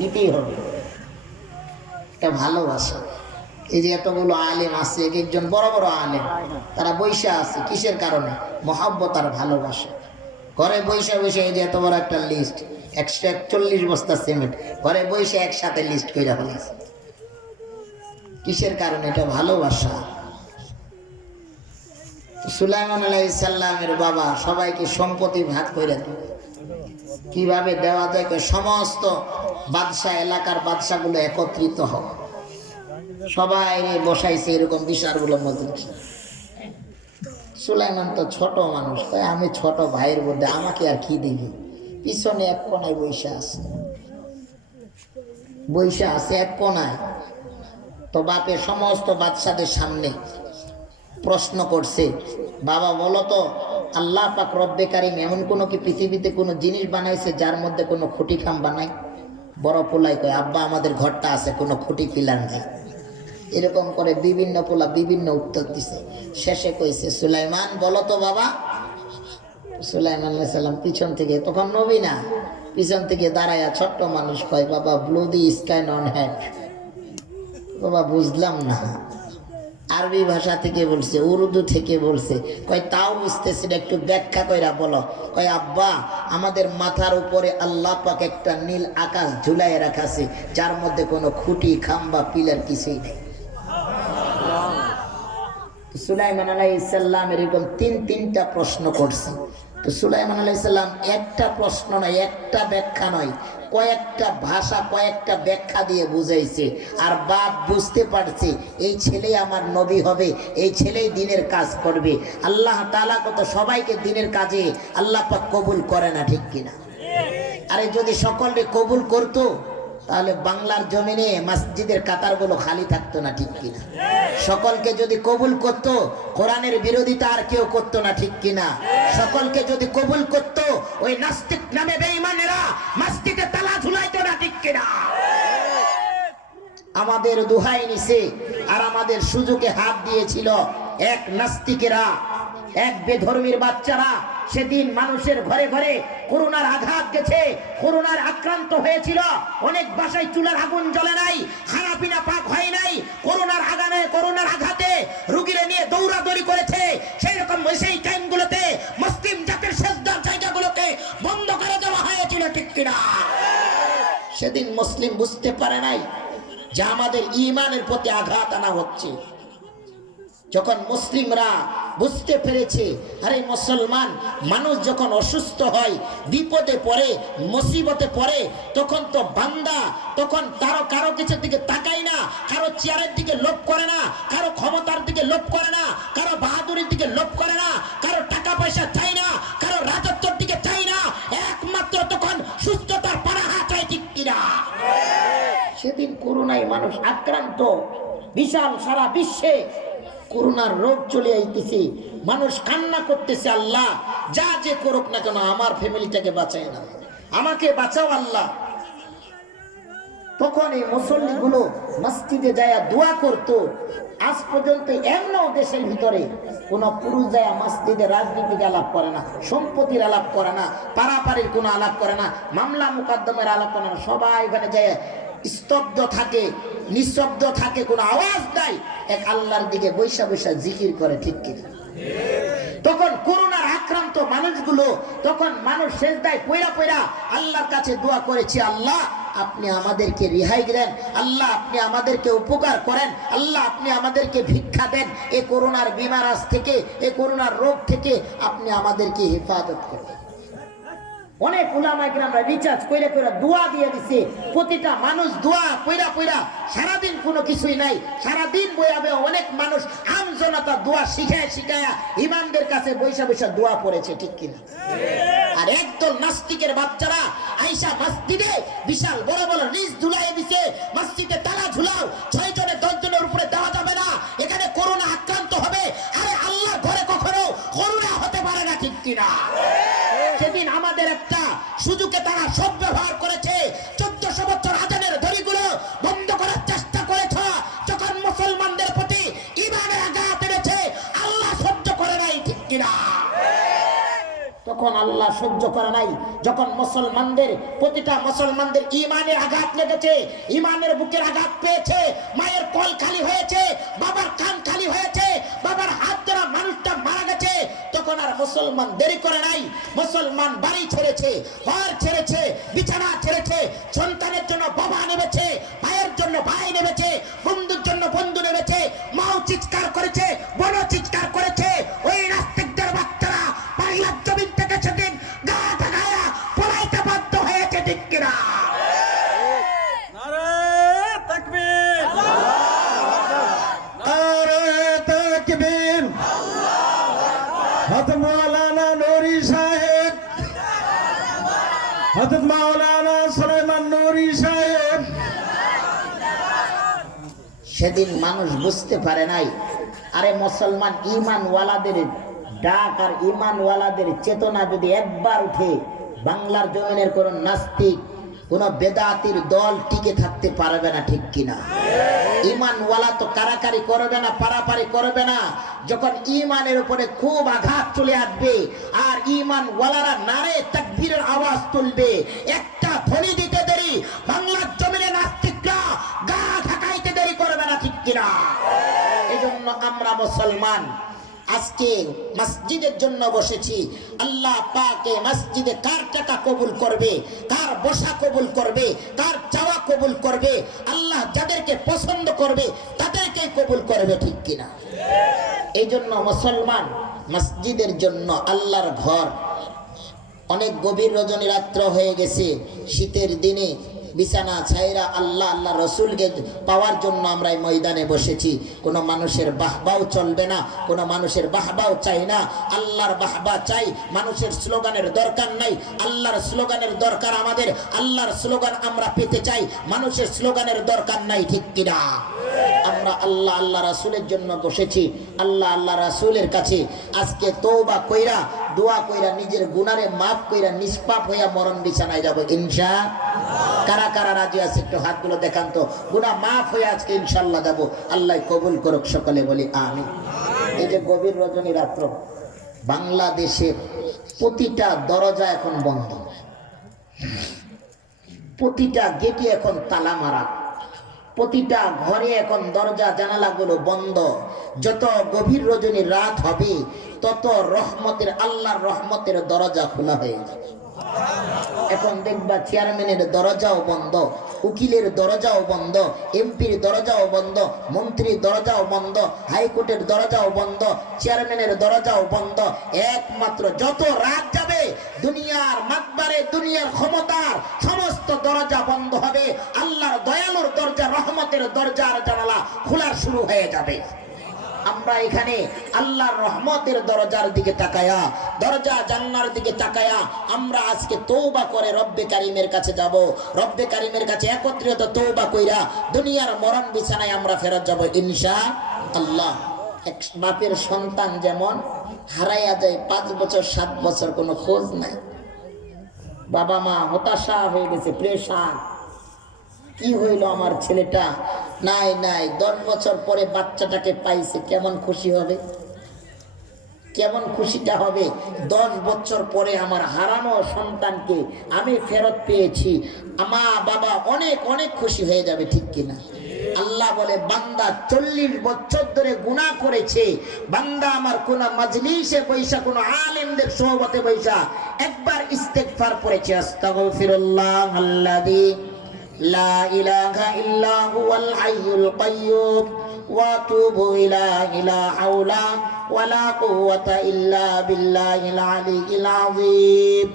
নিতেই হবে, এটা ভালোবাসা। এই যে এতগুলো আলেম আছে, এক একজন বড় বড় আলেম, তারা বৈশা আছে কিসের কারণে? মহব্বত আর ভালোবাসা। ঘরে বৈশা বৈশা এই যে এত বড় একটা লিস্ট, 141 বস্তা সিমেন্ট ঘরে বৈশা একসাথে লিস্ট করে ফেলেছে। কিসের কারণে? এটা ভালোবাসা। সুলাইমান আলাইহিস সালামের বাবা সবাইকে সম্পত্তি ভাগ করে দেয়। কিভাবে দেওয়া যায়? সমস্ত বাদশাহ, এলাকার বাদশাগুলো একত্রিত হয়, সবাই বসাইছে এরকম বিশালগুলো মজলিস। সুলাইমান তো ছোট মানুষ, তাই আমি ছোট ভাইয়ের মধ্যে আমাকে আর কি দিবি? পিছনে এক কোনায় বৈশা আছে, বৈশা আছে এক কোনায়। তো বাপে সমস্ত বাদশাদের সামনে প্রশ্ন করছে, বাবা বলো তো, আল্লাহ পাক রব্বে কারিম এমন কোনো কি পৃথিবীতে কোনো জিনিস বানাইছে যার মধ্যে কোনো খুঁটি খাম বানায়? বড় পোলাই কয়, আব্বা আমাদের ঘরটা আছে, কোনো খুঁটি পিলার নাই। এরকম করে বিভিন্ন পোলা বিভিন্ন উত্তর দিছে। শেষে কইছে, সুলাইমান বলো তো বাবা। সুলাইমান আলাইহিস সালাম পিছন থেকে, তখন নবী না, পিছন থেকে দাঁড়ায়া ছোট্ট মানুষ কয়, বাবা ব্লু দি স্কাই নন হ্যাট। বাবা বুঝলাম না, আরবি ভাষা থেকে বলছে, উর্দু থেকে বলছে। কয় তাও বুঝতেছি না, একটু ব্যাখ্যা কইরা বলো। কয় আব্বা আমাদের মাথার উপরে আল্লাহ পাক একটা নীল আকাশ ঝুলাই রাখাছে, যার মধ্যে কোনো খুঁটি খাম্বা পিলার কিছুই নেই। সুলাইমান আলাইহিস সালাম এরকম তিনটা প্রশ্ন করছে। তো সুলাইমান আলাইহিস সালাম একটা প্রশ্ন নয়, একটা ব্যাখ্যা নয়, কয়েকটা ভাষা, কয়েকটা ব্যাখ্যা দিয়ে বুঝাইছে। আর বাপ বুঝতে পারছে এই ছেলে আমার নবী হবে, এই ছেলেই দিনের কাজ করবে। আল্লাহ তাআলা কত সবাইকে দিনের কাজে আল্লাহ পাক কবুল করে না, ঠিক কিনা? আরে যদি সকলে কবুল করতো তাহলে বাংলার জমিনে মসজিদের কাতারগুলো খালি থাকতো না, ঠিক কিনা? সকলকে যদি কবুল করত, কোরআনের বিরোধিতা আর কেউ করতো না, ঠিক কিনা? সকলকে যদি কবুল করত, ওই নাস্তিক নামে বেঈমানেরা মসজিদে তালা ঝুলাইতো না, ঠিক কিনা? আমাদের দোহাই নিছে আর আমাদের সুযোগে হাত দিয়েছিল এক নাস্তিকেরা, এক বেধর্মীর বাচ্চারা। সেদিন মানুষের ঘরে ঘরে করোনার আঘাত গেছে, করোনার আক্রান্ত হয়েছিল, অনেক বাসায় চুলার আগুন জ্বলে নাই, খানা পিনা পাক হয় নাই, করোনার আঘাতে রোগীরা নিয়ে দৌড়াদৌড়ি করেছে। সেই রকম সেই টাইমগুলোতে মুসলিম জাতির সেজদার জায়গাগুলোকে বন্ধ করে দেওয়া হয়েছিল, ঠিক কিনা? সেদিন মুসলিম বুঝতে পারে নাই যে আমাদের ঈমানের প্রতি আঘাত আনা হচ্ছে। যখন মুসলিমরা বুঝতে পেরেছে, আরে মুসলমান মানুষ যখন অসুস্থ হয়, বিপদে পড়ে, মুসিবতে পড়ে, তখন তো বান্দা, তখন কারো কিছুর দিকে তাকায় না, কারো চেয়ারের দিকে লোভ করে না, কারো ক্ষমতার দিকে লোভ করে না, কারো বাহাদুরির দিকে লোভ করে না, কারো টাকা পয়সা চাই না, কারো রাজত্বের দিকে চাই না, একমাত্র তখন সুস্থতার পানাহা চাই, ঠিক কিনা? সেদিন করোনায় মানুষ আক্রান্ত, বিশাল সারা বিশ্বে করোনার রোগ চলে আইতেছে, মানুষ কান্না করতেছে, আল্লাহ যা যে করুক না কেন আমার ফ্যামিলিটাকে বাঁচায় না, আমাকে বাঁচাও আল্লাহ। তখন এই মুসল্লিগুলো মসজিদে যায় দোয়া করতো। আজ পর্যন্ত এমন দেশের ভিতরে কোন পুরুষ যায় মসজিদে রাজনীতির আলাপ করে না, সম্পত্তির আলাপ করে না, পারাপারির কোনো আলাপ করে না, মামলা মোকদ্দমের আলাপ করে না। সবাই এখানে যায় স্তব্ধ থাকে, নিঃশব্দ থাকে, কোনো আওয়াজ নাই, এক আল্লাহর দিকে বৈশা বৈশা জিকির করে, ঠিক কিনা? তখন করোনার আক্রান্ত মানুষগুলো, তখন মানুষ সেজদায় পয়রা পয়রা আল্লাহর কাছে দোয়া করেছে, আল্লাহ আপনি আমাদেরকে রেহাই দেন, আল্লাহ আপনি আমাদেরকে উপকার করেন, আল্লাহ আপনি আমাদেরকে ভিক্ষা দেন, এই করোনার বিমারাজ থেকে, এই করোনার রোগ থেকে আপনি আমাদেরকে হেফাজত করেন। অনেক উলামা ইকরামরা রিচার্জ কইরা কইরা দোয়া দিয়ে দিছে, প্রতিটা মানুষ দোয়া কইরা কইরা, সারাদিন কোনো কিছুই নাই, সারাদিন বয়াবে অনেক মানুষ আম জনতা দোয়া শিখায়া ইমামদের কাছে বৈশা বৈশা দোয়া পড়েছে, ঠিক কিনা? আর একদল নাস্তিকের বাচ্চারা আইসা মসজিদে বিশাল বড় বড় রিজ ঝুলাই দিছে, মসজিদে তালা ঝুলাও, 6 জনে 10 জনের উপরে দেওয়া যাবে না, এখানে করোনা আক্রান্ত হবে। আরে আল্লাহর ঘরে কখনো করোনা হতে পারে না, ঠিক কিনা? সেদিন আমাদের একটা সুযোগে তারা সদ্ব্যবহার করেছে, 1400 বছর আজানের দড়িগুলো বন্ধ করার চেষ্টা করেছে। যখন মুসলমানদের প্রতি ঈমানের আঘাত এনেছে, আল্লাহ সহ্য করে নাই, ঠিক কিনা? তখন আল্লাহ সহ্য করে নাই, যখন মুসলমানদের প্রতিটা মুসলমানদের ইমানের আঘাত লেগেছে, ইমানের বুকের আঘাত পেয়েছে, মায়ের কল খালি হয়েছে, বাবার কান খালি হয়েছে, বাবার হাত ধরা মানুষটা মারা গেছে, তখন আর মুসলমান দেরি করে নাই। মুসলমান বাড়ি ছেড়েছে, ঘর ছেড়েছে, বিছানা ছেড়েছে, সন্তানের জন্য বাবা নেমেছে, ভাইয়ের জন্য ভাই নেমেছে, বন্ধুর জন্য বন্ধু নেমেছে, মাও চিৎকার করেছে, বোনও চিৎকার করেছে। ওই নাস্তিকদের বাচ্চারা বাংলার জমিন থেকে সেদিন গা ঢাকায়া পলাইতে বাধ্য হয়েছে, ঠিক কিনা? নারে তাকবীর, নারে তাকবীর। হযরত মাওলানা নূরী সাহেব, হযরত মাওলানা সুলাইমান নূরী সাহেব। সেদিন মানুষ বুঝতে পারে নাই, আরে মুসলমান ইমানওয়ালাদের ডাক আর ইমানওয়ালাদের চেতনা যদি একবার উঠে, বাংলার জমিনের কোন নাস্তিক, কোন বেদাতির দল টিকে থাকতে পারবে না, ঠিক কিনা? ইমানওয়ালা তো কারাকারি করবে না, পারাপারি করবে না। যখন ইমানের উপরে খুব আঘাত চলে আসবে আর ইমানওয়ালারা নারে তাকবীরের আওয়াজ তুলবে, একটা ধ্বনি দিতে দেরি বাংলার জমিনে নাস্তিকরা গা ঢাকাইতে দেরি করবে না, ঠিক কিনা? এজন্য আমরা মুসলমান আজকে মসজিদের জন্য বসেছি। আল্লাহ পাকে মসজিদে কার টাকা কবুল করবে, কার বসা কবুল করবে, কার চাওয়া কবুল করবে, আল্লাহ যাদেরকে পছন্দ করবে তাদেরকেই কবুল করবে, ঠিক কিনা? এই জন্য মুসলমান মসজিদের জন্য, আল্লাহর ঘর, অনেক গভীর রজনী রাত্র হয়ে গেছে, শীতের দিনে বিছানা ছাইরা আল্লাহ আল্লাহ রসুলকে পাওয়ার জন্য আমরা এই ময়দানে বসেছি। কোনো মানুষের বাহবাও চলবে না, কোনো মানুষের বাহবাও চাই না, আল্লাহর বাহবা চাই। মানুষের স্লোগানের দরকার নাই, আল্লাহর স্লোগানের দরকার আমাদের। আল্লাহর স্লোগান আমরা পেতে চাই, মানুষের স্লোগানের দরকার নাই, ঠিক কিনা? আমরা আল্লাহ আল্লাহ রাসূলের জন্য বসেছি, আল্লাহ আল্লাহ রাসূলের কাছে আজকে তওবা কইরা, দোয়া কইরা, নিজের গুনারে মাফ কইরা নিষ্পাপ হইয়া মরণ বিছানায় যাব ইনশাআল্লাহ। কারা কারা রাজি আছে একটু হাতগুলো দেখান তো। গুনাহ মাফ হয়ে আজকে ইনশাআল্লাহ যাব, আল্লাহ কবুল করুক, সকলে বলি আমিন। এই যে গভীর রজনী রাত্র, বাংলাদেশের প্রতিটা দরজা এখন বন্ধ, প্রতিটা গেটে এখন তালা মারা, প্রতিটা ঘরে এখন দরজা জানালাগুলো বন্ধ। যত গভীর রজনী রাত হবে তত রহমতের, আল্লাহর রহমতের দরজা খোলা হয়ে যাবে। এখন দেখবা চেয়ারম্যানের দরজাও বন্ধ, উকিলের দরজাও বন্ধ, এমপির দরজাও বন্ধ, মন্ত্রীর দরজাও বন্ধ, হাইকোর্টের দরজাও বন্ধ, চেয়ারম্যানের দরজাও বন্ধ। একমাত্র যত রাত যাবে দুনিয়ার মাতবারে, দুনিয়ার ক্ষমতার সমস্ত দরজা বন্ধ হবে, আল্লাহর দয়ালুর দরজা, রহমতের দরজা আর জানালা খোলা শুরু হয়ে যাবে। আমরা এখানে আল্লাহর রহমতের দরজার দিকে তাকায়া, দরজা জান্নার দিকে তাকায়া আমরা আজকে তওবা করে রব্বে কারীমের কাছে যাব। রব্বে কারীমের কাছে একত্রিত তওবা কইরা দুনিয়ার মরণ বিছানায় আমরা ফেরত যাব ইনশাআল্লাহ। এক বাপের সন্তান যেমন হারাইয়া যায় 5 বছর 7 বছর কোনো খোঁজ নাই, বাবা মা হতাশা হয়ে গেছে, প্রেশান, কি হইল আমার ছেলেটা, নাই নাই 10 বছর পরে বাচ্চাটাকে পাইছে, কেমন খুশি হবে, কেমন খুশিটা হবে। 10 বছর পরে আমার হারানো সন্তানকে আমি ফেরত পেয়েছি, মা বাবা অনেক অনেক খুশি হয়ে যাবে, ঠিক কিনা? আল্লাহ বলে বান্দা 40 বছর ধরে গুনাহ করেছে, বান্দা আমার কোন মাজলিসে বৈশা, কোন আলেমদের সোহবতে বৈশা একবার ইস্তেগফার করেছে, আস্তাগফিরুল্লাহ আল্লাযী লা ইলাহা ইল্লা হুয়াল হাইয়ুল কাইয়্যুম ওয়া আতুবু ইলাইহি লা হাওলা ওয়া লা কুওয়াতা ইল্লা বিল্লাহিল আলিয়্যিল আযীম।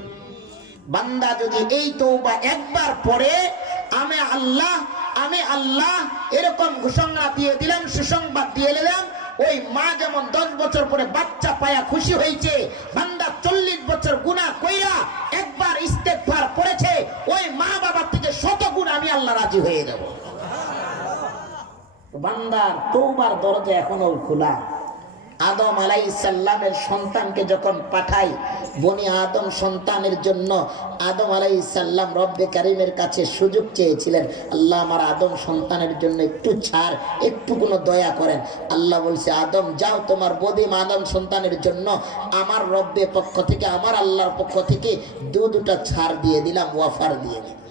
বান্দা যদি এই তওবা একবার পড়ে, আমি আল্লাহ এরকম ঘোষণা দিয়ে দিলাম, সুসংবাদ দিয়ে দিলাম, ওই মা যেমন 10 বছর পরে বাচ্চা পায়া খুশি হয়েছে, বান্দা 40 বছর গুনাহ কইরা একবার ইস্তেগফার করেছে, ওই মা বাবার থেকে 100 গুণ আমি আল্লাহ রাজি হয়ে যাব। বান্দার তওবার দরজা এখনো খোলা। আদম আলাইহিস সালামের সন্তানকে যখন পাঠাই, বনি আদম সন্তানের জন্য আদম আলাইহিস সালাম রব্বে কারীমের কাছে সুযোগ চেয়েছিলেন, আল্লাহ আমার আদম সন্তানের জন্য একটু ছাড়, একটু কোনো দয়া করেন। আল্লাহ বলছে, আদম যাও, তোমার বদিম আদম সন্তানের জন্য আমার রব্বে পক্ষ থেকে, আমার আল্লাহর পক্ষ থেকে দুটা ছাড় দিয়ে দিলাম, ওয়াফার দিয়ে দিলাম।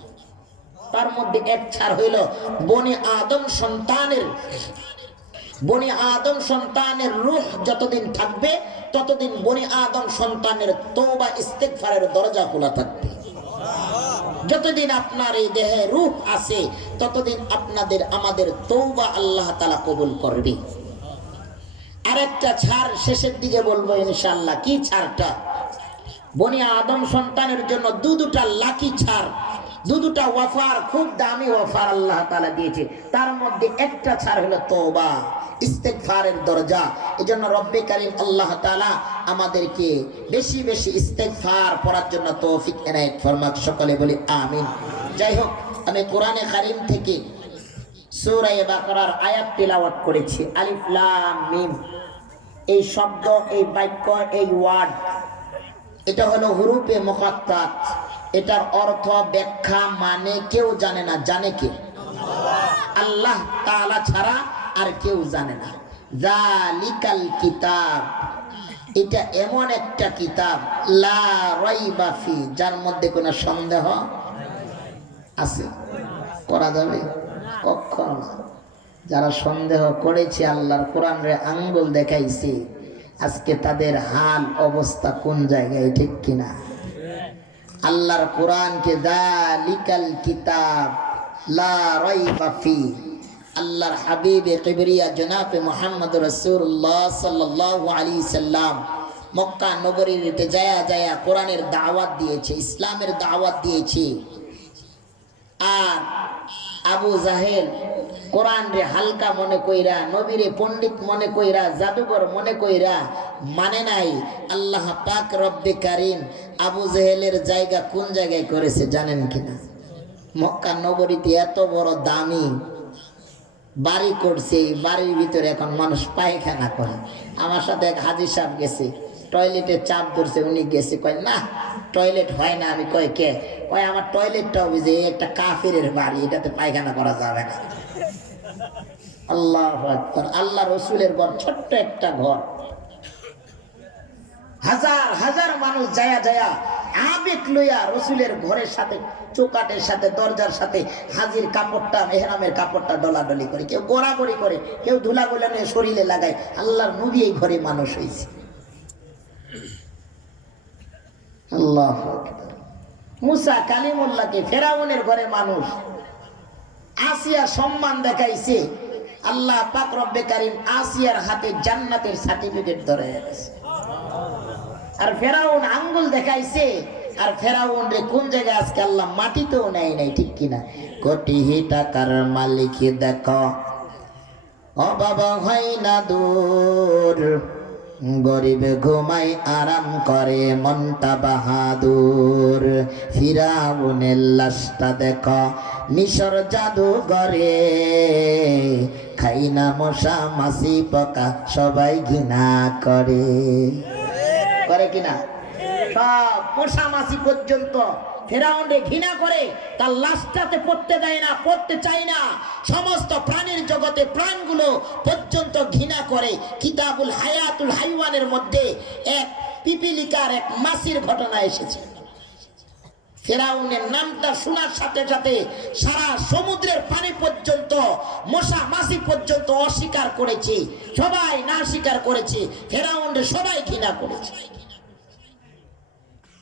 তার মধ্যে এক ছাড় হইল বনি আদম সন্তানের রূহ যতদিন থাকবে ততদিন বনি আদম সন্তানের তওবা ইস্তেগফারের দরজা খোলা থাকবে। যতদিন আপনার এই দেহে রূহ আছে ততদিন আমাদের তওবা আল্লাহ তাআলা কবুল করবে। আরেকটা ছাড় শেষের দিকে বলবো ইনশাআল্লাহ। কি ছাড়টা? বনি আদম সন্তানের জন্য দুটা লাকি ছাড়, দুটা ওয়াফার, খুব দামি ওয়াফার আল্লাহ তাআলা দিয়েছে। তার মধ্যে একটা ছাড় হলো তওবা ইস্তেগফারের দরজা। এজন্য রব্বে কারীম আল্লাহ তাআলা আমাদেরকে বেশি বেশি ইস্তেগফার পড়ার জন্য তৌফিক এনায়েত ফরমাক। সকলে বলি আমিন। যাই হোক, আমি কোরআনে কারীম থেকে সূরা বাকারার আয়াত তিলাওয়াত করেছি। আলিফ লাম মিম, এই শব্দ, এই বাক্য, এই ওয়ার্ড, এটা হলো হুরুফে মুকাত্তাত। এটার অর্থ, ব্যাখ্যা, মানে কেউ জানে না। জানে কে? আল্লাহ তাআলা ছাড়া আর কেউ জানে না। যালিকাল কিতাব, এটা এমন একটা কিতাব, লা রাইবা ফি, যার মধ্যে কোনো সন্দেহ আছে করা যাবে কখনো না। যারা সন্দেহ করেছে আল্লাহর কোরআনে আঙ্গুল দেখাইছে, আজকে তাদের হাল অবস্থা কোন জায়গায়, ঠিক কিনা? আল্লাহর কোরআনকে যালিকাল কিতাব লা রাইবা ফি, আল্লাহর হাবিবে কিবরিয়া জনাবে মুহাম্মদ রাসূলুল্লাহ সাল্লাল্লাহু আলাইহি সাল্লাম মক্কা নগরীতে যায়া কোরআনের দাওয়াত দিয়েছে, ইসলামের দাওয়াত দিয়েছে। আর আবু জাহেল কোরআন রে হালকা মনে কইরা, নবীরে পণ্ডিত মনে কইরা, জাদুঘর মনে কইরা মানে নাই। আল্লাহ পাক রব্বে কারীম আবু জাহেলের জায়গা কোন জায়গায় করেছে জানেন কিনা? মক্কা নগরীতে এত বড় দামি বাড়ি করছে, এই বাড়ির ভিতরে এখন মানুষ পায়খানা করে। আমার সাথে এক হাজী সাহেব গেছে, টয়লেটে চাপ ধরছে, উনি গেছে, কয় না টয়লেট হয় না। আমি কয় কে? কয় আমার টয়লেটটাও বুঝে একটা কাফিরের বাড়ি, এটাতে পায়খানা করা যাবে না। আল্লাহু আকবার। আল্লাহ রসুলের ঘর ছোট্ট একটা ঘর, হাজার হাজার মানুষ যায়া আবেগ লইয়া রসুলের ঘরের সাথে, চৌকাটের সাথে, দরজার সাথে হাজির কাপড়টা, মেহরামের কাপড়টা ডলাডলি করে, কেউ গোড়াগড়ি করে, কেউ ধুলাগুলা নিয়ে শরীরে লাগায়। আল্লাহর নবী এই ঘরে মানুষ হয়েছে। আল্লাহু আকবার। মুসা কালিমুল্লাহকে ফেরাউনের ঘরে মানুষ। আসিয়া সম্মান দেখাইছে, আল্লাহ পাক রব্বে কারীম আসিয়ার হাতে জান্নাতের সার্টিফিকেট ধরে রেখেছে। আর ফেরাউন আঙ্গুল দেখাইছে, আর ফেরাউন রে কোন জায়গায় আজকে আল্লাহ মাটিতেও নেয় নাই, ঠিক কিনা? কোটি টাকার মালিক দেখো, অভাব হয় না দূর, গরিব ঘুমাই আরাম করে মনটা বাহাদুর। ফিরাউনের লাশটা দেখো মিশর জাদুঘরে, খাই না মশা মাছি পোকা সবাই ঘৃণা করে। করে কিনা? সব মশা মাছি পর্যন্ত ফেরাউনরে ঘৃণা করে, তার লাশটাতে পড়তে দেয় না, পড়তে চায় না। সমস্ত প্রাণীর জগতে প্রাণগুলো পর্যন্ত ঘৃণা করে। কিতাবুল হায়াতুল হাইওয়ানের মধ্যে এক পিপিলিকার, এক মাছির ঘটনা এসেছে। ফেরাউনের নামটা শোনার সাথে সাথে সারা সমুদ্রের পানি পর্যন্ত, মশা মাছি পর্যন্ত অস্বীকার করেছে, সবাই না স্বীকার করেছে। ফেরাউনরে সবাই ঘৃণা করেছে।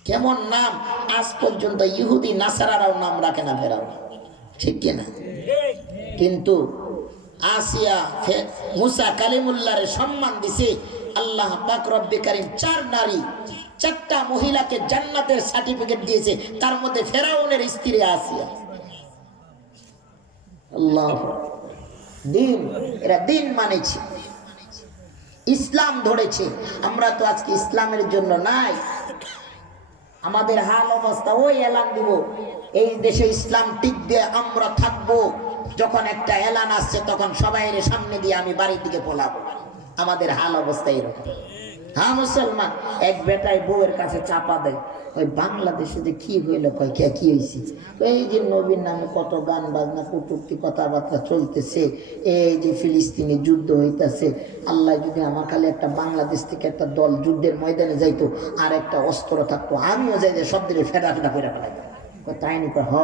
কেমন নাম! আজ পর্যন্ত ইহুদি নাসারারাও নাম রাখে না ফেরাউন, ঠিক কিনা? কিন্তু আসিয়া মুসা কালিমুল্লাহরে সম্মান দিছে আল্লাহ পাক রব্বে কারীম। 4 নারী, 4টা মহিলাকে জান্নাতের সার্টিফিকেট দিয়েছে, তার মধ্যে ফেরাউনের স্ত্রী আসিয়া। আল্লাহ দিন, এরা দিন মানেছে, ইসলাম ধরেছে। আমরা তো আজকে ইসলামের জন্য নাই। আমাদের হাল অবস্থা ওই এলান দিব, এই দেশে ইসলাম টিকবে, আমরা থাকবো। যখন একটা এলান আসছে তখন সবাই সামনে দিয়ে আমি বাড়ির দিকে পলাবো। আমাদের হাল অবস্থা এরকম। হ্যাঁ মুসলমান, এক বেটায় বউয়ের কাছে চাপা দেয়, ওই বাংলাদেশে যে কি হইলো, কয় কে কি হয়েছে, এই যে নবীর নামে কত গান বাজনা কটূক্তি কথাবার্তা চলতেছে, এই যে ফিলিস্তিনি যুদ্ধ হইতেছে, আল্লাহ যদি আমার খালি একটা বাংলাদেশ থেকে একটা দল যুদ্ধের ময়দানে যাইতো আর একটা অস্ত্র থাকতো, আমিও যাই যে সব দিকে ফেটা ফেটা করে ফেলাই। তাই নি? হ